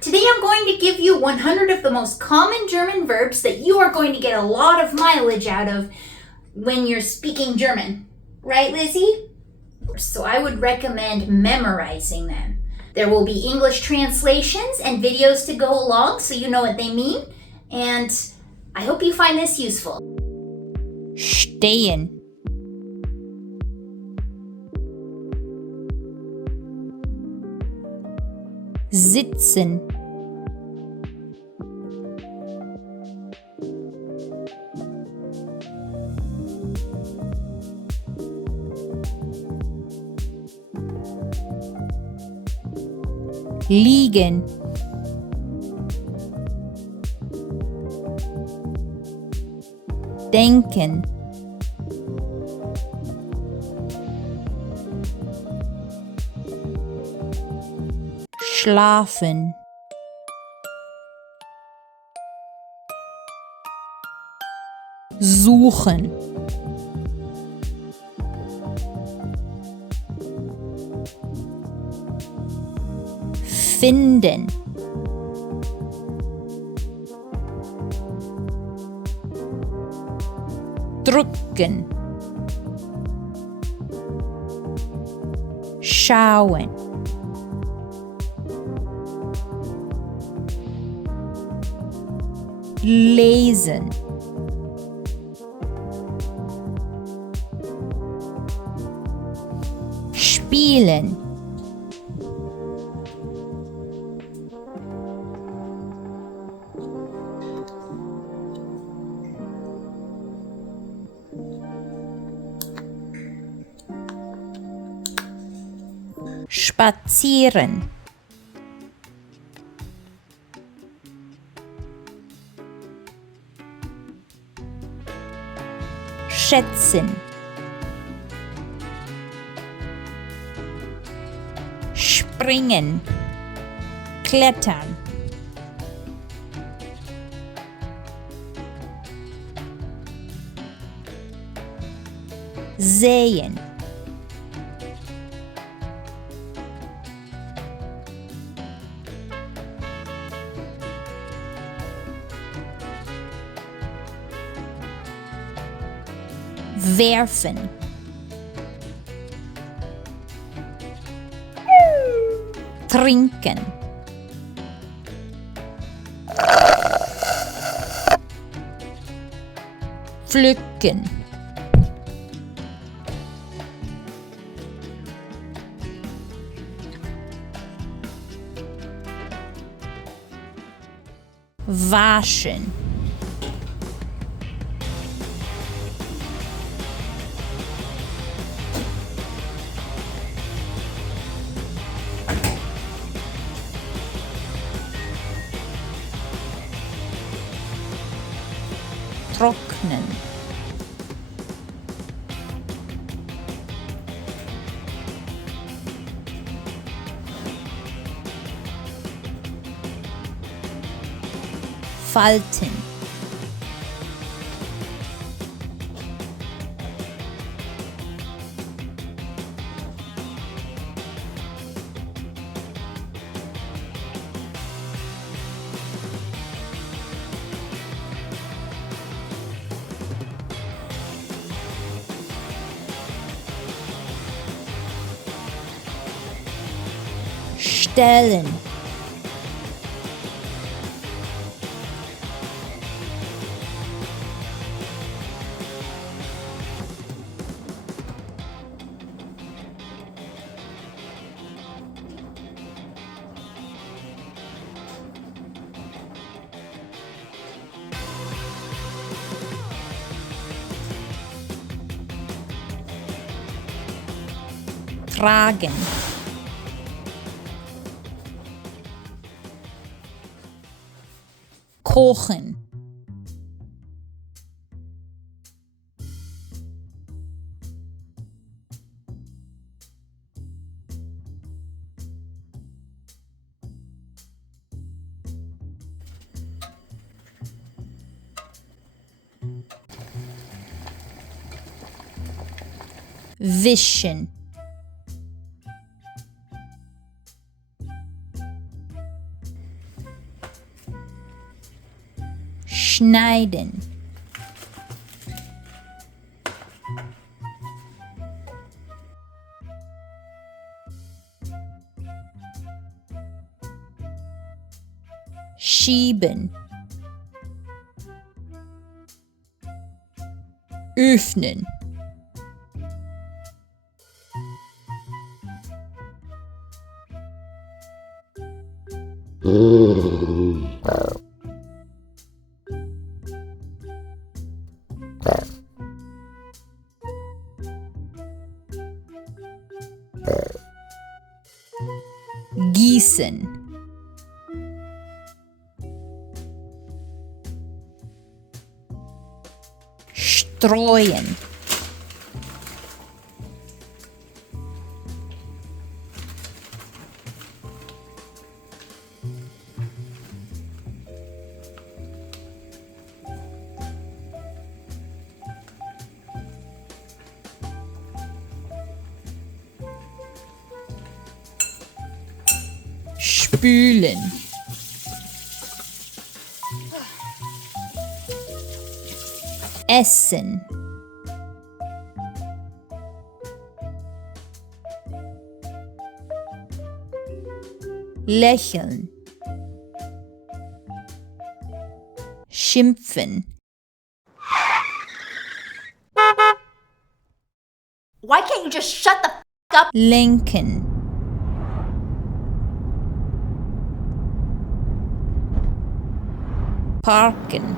Today I'm going to give you 100 of the most common German verbs that you are going to get a lot of mileage out of when you're speaking German. Right, Lizzie? So I would recommend memorizing them. There will be English translations and videos to go along so you know what they mean. And I hope you find this useful. Stehen. Sitzen. Liegen. Denken. Schlafen. Suchen. Finden. Drücken. Schauen. Lesen. Spielen. Spazieren. Schätzen. Springen. Klettern. Sehen. Werfen. Trinken. Pflücken. Waschen. Trocknen. Falten. Stellen. Tragen. Kochen. Wischen. schneiden, schieben, öffnen, gießen, streuen, spülen, essen, lächeln, schimpfen, Why can't you just shut the f up? lenken, parken,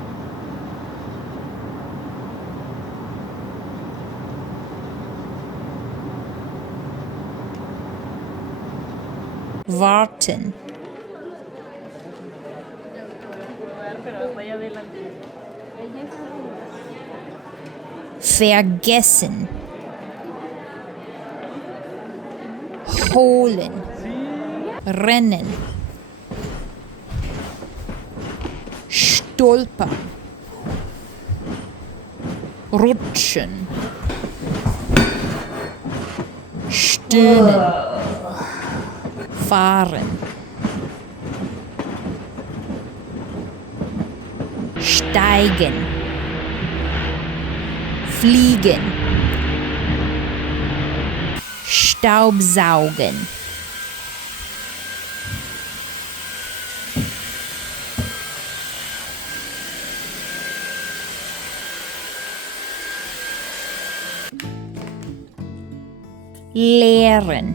warten, vergessen, holen, rennen, stolpern, rutschen, stöhnen, fahren, steigen, fliegen, Staubsaugen, leeren,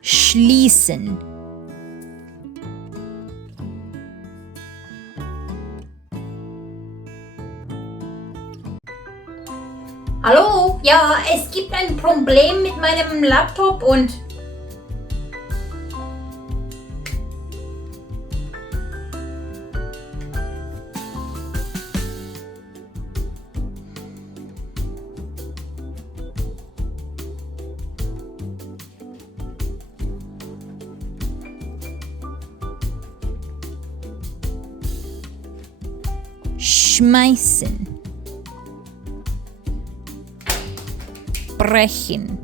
schließen, Hallo? Ja, es gibt ein Problem mit meinem Laptop und... schmeißen, brechen,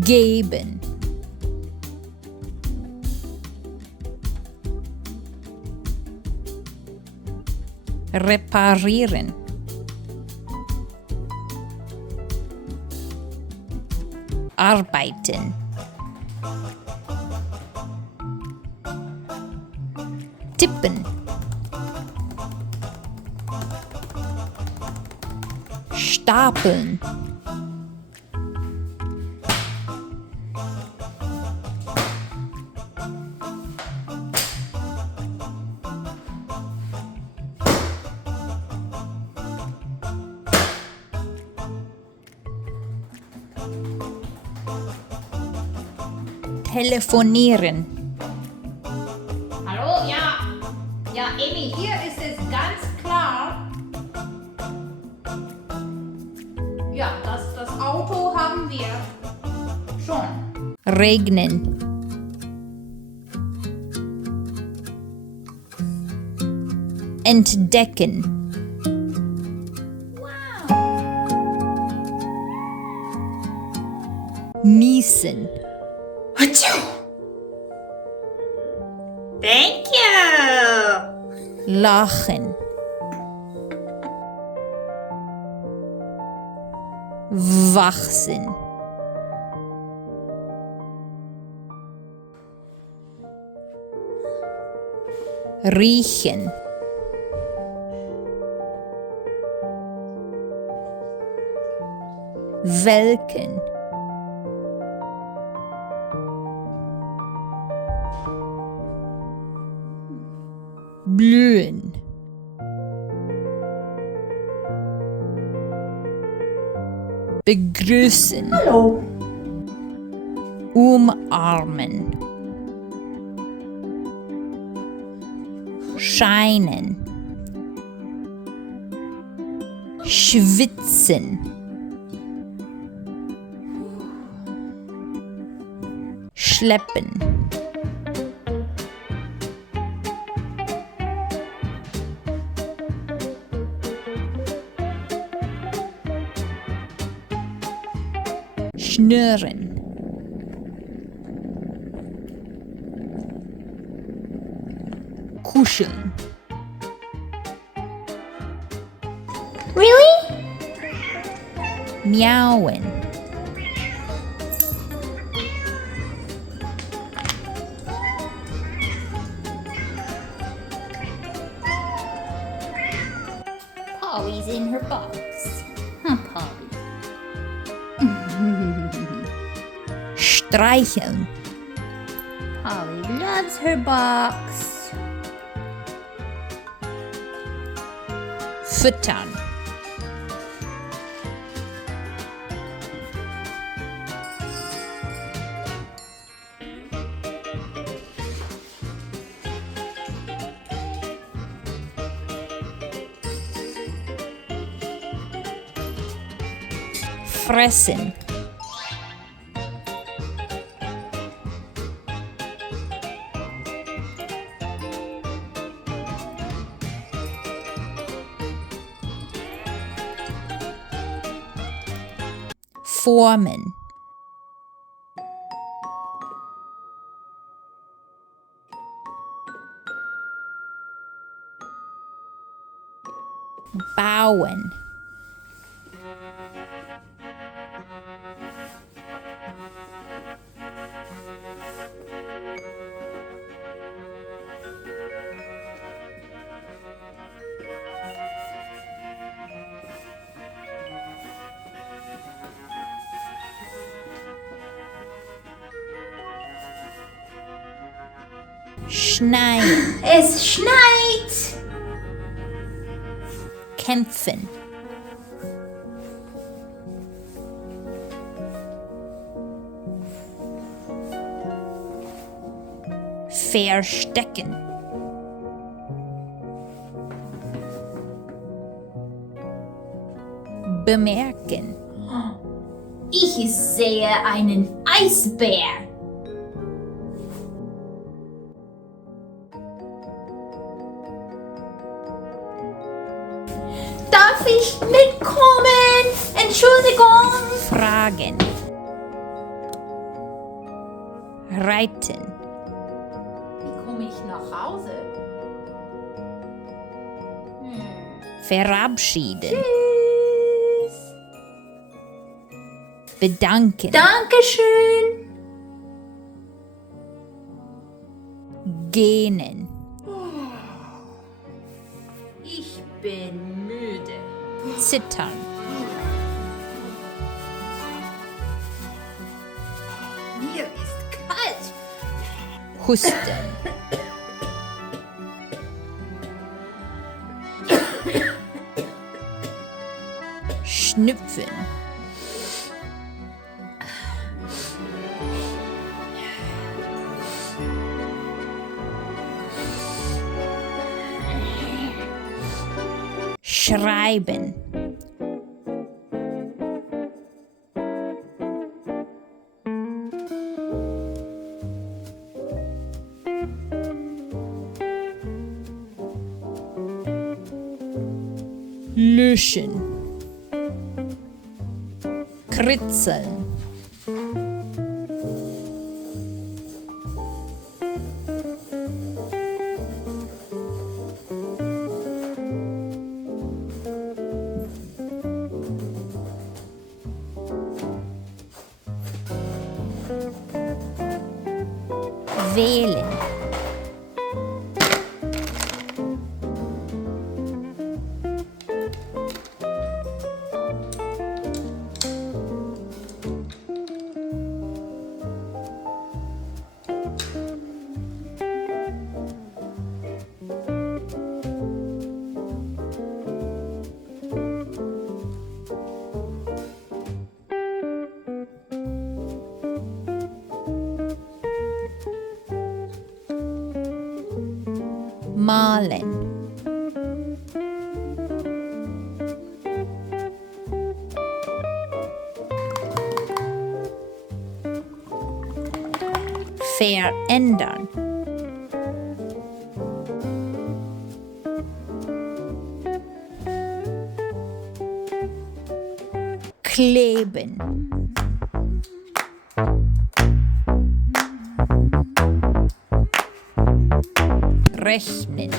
geben, reparieren, arbeiten, tippen, stapeln, telefonieren, Hallo? Ja. Ja, Emi, hier ist es ganz klar. Ja, das Auto haben wir schon. regnen, entdecken, niesen, Achoo! Thank you! lachen, wachsen, riechen, welken, blühen, begrüßen, Hallo. umarmen, scheinen, schwitzen, schleppen, schnüren, kuscheln, Really? miauen, Polly's in her box. Huh, Polly? streicheln, Polly loves her box. füttern, fressen, formen, bauen, schneiden, Es schneit. kämpfen, verstecken, bemerken, Ich sehe einen Eisbär. Darf ich mitkommen? Entschuldigung. fragen, reiten, Wie komme ich nach Hause? verabschieden, Tschüss. bedanken, Dankeschön. gähnen, Ich bin müde. zittern, Mir ist kalt. husten, schnüpfen, schreiben, löschen, kritzeln, wählen, malen, verändern, kleben, rechnen,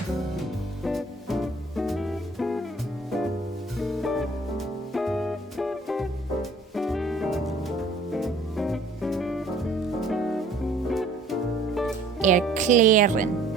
erklären,